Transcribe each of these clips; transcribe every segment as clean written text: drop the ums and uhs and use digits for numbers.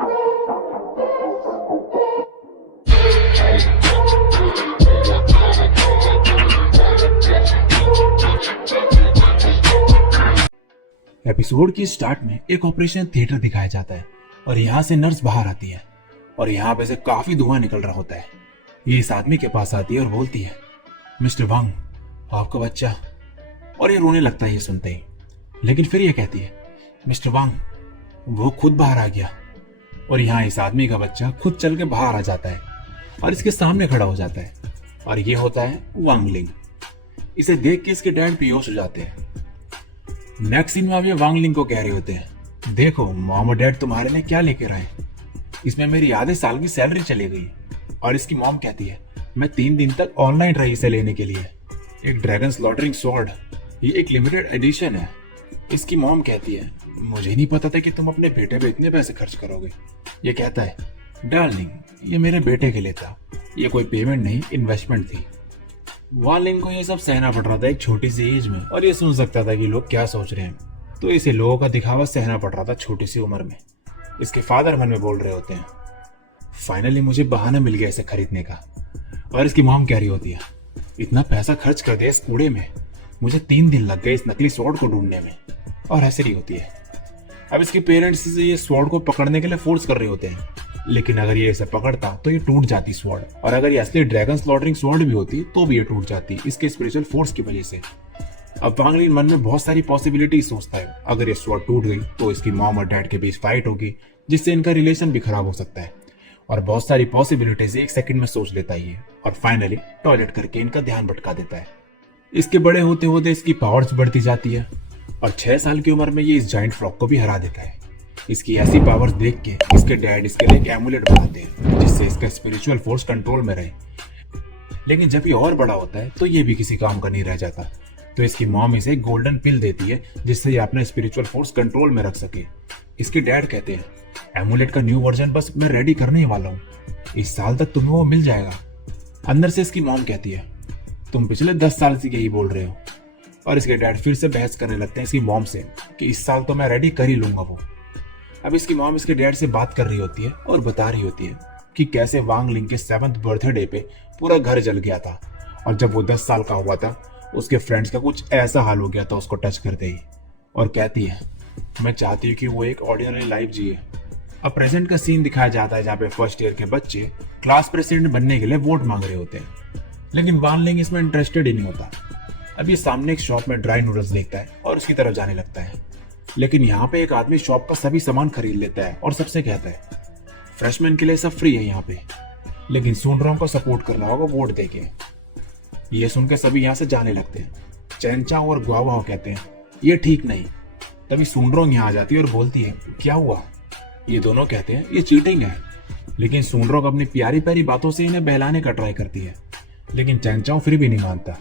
Episode की start में एक ऑपरेशन थिएटर दिखाया जाता है और यहाँ से नर्स बाहर आती है और यहाँ पे से काफी धुआं निकल रहा होता है। ये इस आदमी के पास आती है और बोलती है, मिस्टर वांग, आपका बच्चा। और ये रोने लगता है ये सुनते ही, लेकिन फिर ये कहती है, मिस्टर वांग, वो खुद बाहर आ गया। और यहाँ इस आदमी का बच्चा खुद चल के बाहर आ जाता है और इसके सामने खड़ा हो जाता है और ये होता है वांगलिंग। इसे देख के इसके डैड बेहोश हो जाते हैं। नेक्स्ट सीन में आप ये वांगलिंग को कह रहे होते हैं, देखो मॉम और डैड तुम्हारे लिए क्या लेकर आए, इसमें मेरी आधे साल की सैलरी चली गई। और इसकी मॉम कहती है, मैं 3 दिन तक ऑनलाइन रही इसे लेने के लिए, एक ड्रैगन स्लॉटरिंग स्वॉर्ड, ये एक लिमिटेड एडिशन है। इसकी मॉम कहती है, मुझे नहीं पता था कि तुम अपने बेटे पे इतने पैसे खर्च करोगे। ये कहता है, डार्लिंग, ये मेरे बेटे के लिए था, ये कोई पेमेंट नहीं, इन्वेस्टमेंट थी। वांगलिंग को ये सब सहना पड़ रहा था एक छोटी सी एज में और ये सुन सकता था कि लोग क्या सोच रहे हैं, तो इसे लोगों का दिखावा सहना पड़ रहा था छोटी सी उम्र में। इसके फादर मन में बोल रहे होते हैं, फाइनली मुझे बहाना मिल गया इसे खरीदने का। और इसकी मॉम कह रही होती है, इतना पैसा खर्च कर दिया इस कूड़े में, मुझे 3 दिन लग गए इस नकली स्वॉर्ड को ढूंढने में। और ऐसे रही होती है। अब इसके पेरेंट्स ये स्वॉर्ड को पकड़ने के लिए फोर्स कर रहे होते हैं, लेकिन अगर ये इसे पकड़ता तो ये टूट जाती स्वॉर्ड, और अगर ये असली ड्रैगन स्लॉटरिंग स्वॉर्ड भी होती तो भी ये टूट जाती इसके स्पिरिचुअल फोर्स की वजह से। अब वांगलिन मन में बहुत सारी पॉसिबिलिटी सोचता है, अगर ये स्वॉर्ड टूट गई तो इसकी मॉम और डैड के बीच फाइट होगी जिससे इनका रिलेशन भी खराब हो सकता है। और बहुत सारी पॉसिबिलिटीज 1 सेकंड में सोच लेता है ये, और फाइनली टॉयलेट करके इनका ध्यान भटका देता है। इसके बड़े होते होते इसकी पावर्स बढ़ती जाती है और 6 साल की उम्र में ये इस जाइंट फ्रॉग को भी हरा देता है। इसकी ऐसी पावर्स देख के इसके डैड इसके लिए एक एमुलेट बनाते हैं जिससे इसका स्पिरिचुअल फोर्स कंट्रोल में रहे। लेकिन जब ये और बड़ा होता है तो ये भी किसी काम का नहीं रह जाता, तो इसकी मॉम इसे गोल्डन पिल देती है जिससे ये अपना स्पिरिचुअल फोर्स कंट्रोल में रख सके। इसके डैड कहते हैं, एमुलेट का न्यू वर्जन बस मैं रेडी करने ही वाला हूँ, इस साल तक तुम्हें वो मिल जाएगा। अंदर से इसकी मॉम कहती है, तुम पिछले 10 साल से यही बोल रहे हो। और इसके डैड फिर से बहस करने लगते हैं इसकी मॉम से कि इस साल तो मैं रेडी कर ही लूंगा वो। अब इसकी मॉम इसके डैड से बात कर रही होती है और बता रही होती है कि कैसे वांगलिंग के 7th बर्थडे पे पूरा घर जल गया था, और जब वो 10 साल का हुआ था उसके फ्रेंड्स का कुछ ऐसा हाल हो गया था उसको टच करते ही। और कहती है, मैं चाहती हूँ कि वो एक ऑर्डिनरी लाइफ जिए। अब प्रेजेंट का सीन दिखाया जाता है जहाँ पे फर्स्ट ईयर के बच्चे क्लास प्रेसिडेंट बनने के लिए वोट मांग रहे होते हैं, लेकिन वांगलिंग इसमें इंटरेस्टेड ही नहीं होता। अब ये सामने एक शॉप में ड्राई नूडल्स देखता है और उसकी तरफ जाने लगता है, लेकिन यहाँ पे एक आदमी शॉप का सभी सामान खरीद लेता है और सबसे कहता है, फ्रेशमैन के लिए सब फ्री है यहाँ पे, लेकिन सुनरोंग को सपोर्ट करना होगा वोट देके। ये सुन के सभी यहाँ से जाने लगते हैं। चैनचाओ और ग्वावाओ कहते हैं, ये ठीक नहीं। तभी सुनरोंग यहाँ आ जाती है और बोलती है, क्या हुआ? ये दोनों कहते हैं, ये चीटिंग है। लेकिन सुनरोंग अपनी प्यारी प्यारी बातों से इन्हें बहलाने का ट्राई करती है, लेकिन चैनचाओ फिर भी नहीं मानता।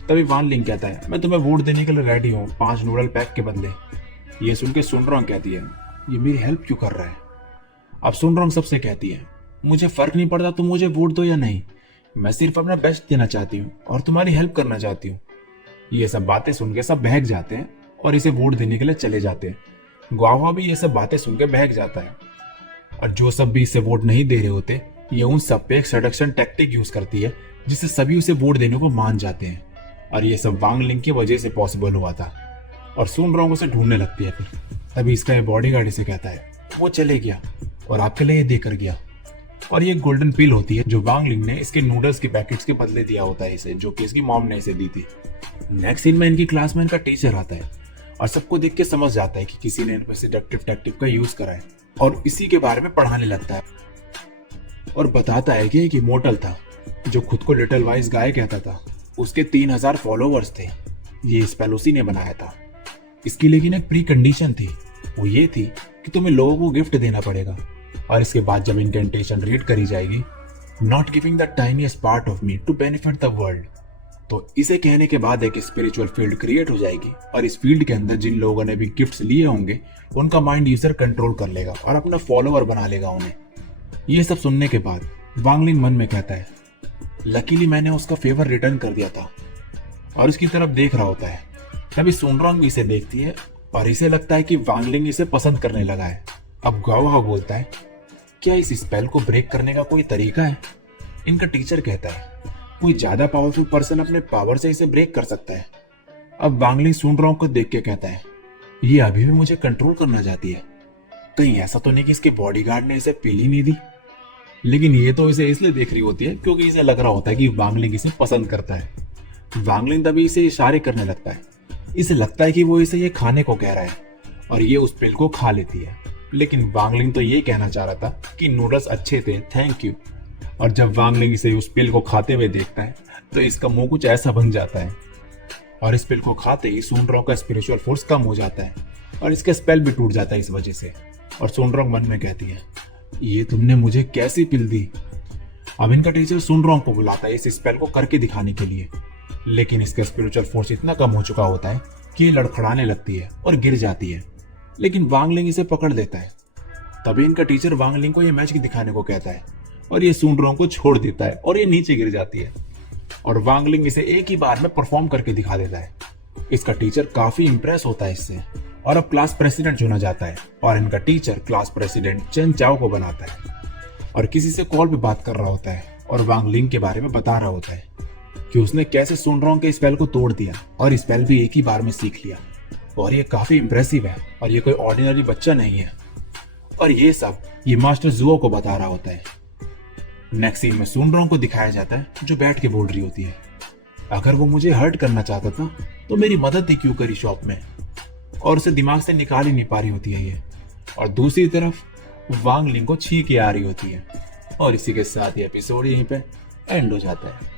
तभी वांगलिंग कहता है, मैं तुम्हें वोट देने के लिए रेडी हूँ 5 नूडल पैक के बदले। ये सुन के सुनरोंग कहती है, ये मेरी हेल्प क्यों कर रहा है? अब सुनरोंग सबसे कहती है, मुझे फर्क नहीं पड़ता तुम मुझे वोट दो या नहीं, मैं सिर्फ अपना बेस्ट देना चाहती हूँ और तुम्हारी हेल्प करना चाहती हूँ। ये सब बातें सुन के सब बहक जाते हैं और इसे वोट देने के लिए चले जाते हैं। ग्वावा भी ये सब बातें सुन के बहक जाता है, और जो सब भी इसे वोट नहीं दे रहे होते ये उन सब पे एक सडक्शन टैक्टिक यूज करती है जिससे सभी उसे वोट देने को मान जाते हैं। और ये सब वांगलिंग की वजह से पॉसिबल हुआ था। और सुनरोंग उसे ढूंढने लगती है। फिर तभी इसका ये बॉडीगार्ड इसे कहता है, वो चले गया और आपके लिए ये देकर गया। और ये गोल्डन पिल होती है जो वांगलिंग ने इसके नूडल्स के पैकेट्स के बदले दिया होता है इसे, जो कि इसकी मॉम ने इसे दी थी। नेक्स्ट सीन में इनकी क्लास में इनका टीचर आता है और सबको देख के समझ जाता है कि किसी ने इन पर सेडक्टिव टैक्टिक का यूज करा है, और इसी के बारे में पढ़ाने लगता है और बताता है कि एक इमोर्टल था जो खुद को लिटिल वाइज गाय कहता था। उसके 3000 फॉलोवर्स थे। ये इस पेलोसी ने बनाया था। इसकी लेकिन एक प्री कंडीशन थी, वो ये थी कि तुम्हें लोगों को गिफ्ट देना पड़ेगा, और इसके बाद जब इनकेंटेशन रीड करी जाएगी, not giving the tiniest part of me to benefit the world, तो इसे कहने के बाद एक स्पिरिचुअल फील्ड क्रिएट हो जाएगी, और इस फील्ड के अंदर जिन लोगों ने भी गिफ्ट्स लिए होंगे उनका माइंड यूजर कंट्रोल कर लेगा और अपना फॉलोअर बना लेगा उन्हें। ये सब सुनने के बाद वांगलिंग मन में कहता है, लकीली मैंने उसका फेवर रिटर्न कर दिया था, और उसकी तरफ देख रहा होता है। तभी सुनरोंग भी इसे देखती है और इसे लगता है कि वांगलिंग इसे पसंद करने लगा है। अब गाओ बोलता है, क्या इस स्पेल को ब्रेक करने का कोई तरीका है? इनका टीचर कहता है, कोई ज्यादा पावरफुल पर्सन अपने पावर से इसे ब्रेक कर सकता है। अब वांगलिंग सुनरॉन्ग को देख के कहता है, ये अभी भी मुझे कंट्रोल करना चाहती है। कहीं ऐसा तो नहीं कि इसके बॉडीगार्ड ने इसे पीली नहीं दी? लेकिन ये तो इसे इसलिए देख रही होती है क्योंकि इसे लग रहा होता है कि वांगलिंग इसे पसंद करता है। वांगलिंग तभी इसे इशारे करने लगता है। इसे लगता है कि वो इसे ये खाने को कह रहा है और ये उस पिल को खा लेती है। लेकिन वांगलिंग तो ये कहना चाह रहा था कि नूडल्स अच्छे थे, थैंक यू। और जब वांगलिंग इसे उस पिल को खाते हुए देखता है तो इसका मुंह कुछ ऐसा बन जाता है और इस पिल को खाते ही सुनरॉन्ग का स्पिरिचुअल फोर्स कम हो जाता है और इसका स्पेल भी टूट जाता है इस वजह से। और सुनरॉन्ग मन में कहती है, ये तुमने मुझे कैसी पिल दी? अब इनका टीचर सुनरॉन्ग को बुलाता है इस स्पेल को करके दिखाने के लिए। लेकिन इसका स्पिरिचुअल फोर्स इतना कम हो चुका होता है कि ये लड़खड़ाने लगती है और गिर जाती है। लेकिन वांगलिंग इसे पकड़ लेता है। तभी इनका टीचर वांगलिंग को ये मैजिक दिखाने को कहता है और ये सुनरॉन्ग को छोड़ देता है और ये नीचे गिर जाती है और वांगलिंग इसे एक ही बार में परफॉर्म करके दिखा देता है। इसका टीचर काफी इंप्रेस होता है इससे और अब क्लास प्रेसिडेंट चुना जाता है और इनका टीचर क्लास प्रेसिडेंट चेन चाओ को बनाता है और किसी से कॉल पे बात कर रहा होता है और वांगलिंग के बारे में बता रहा होता है कि उसने कैसे सुनरॉन्ग के स्पेल को तोड़ दिया और स्पेल भी एक ही बार में सीख लिया और ये काफी इंप्रेसिव है और ये कोई ऑर्डिनरी बच्चा नहीं है। और ये सब ये मास्टर जुओ को बता रहा होता है। नेक्स्ट सीन में सुनरॉन्ग को दिखाया जाता है जो बैठ के बोल रही होती है, अगर वो मुझे हर्ट करना चाहता था तो मेरी मदद ही क्यों करी शॉप में? और उसे दिमाग से निकाल ही नहीं पा रही होती है ये। और दूसरी तरफ वांगलिंग को छींके आ रही होती है। और इसी के साथ ये एपिसोड यहीं पे एंड हो जाता है।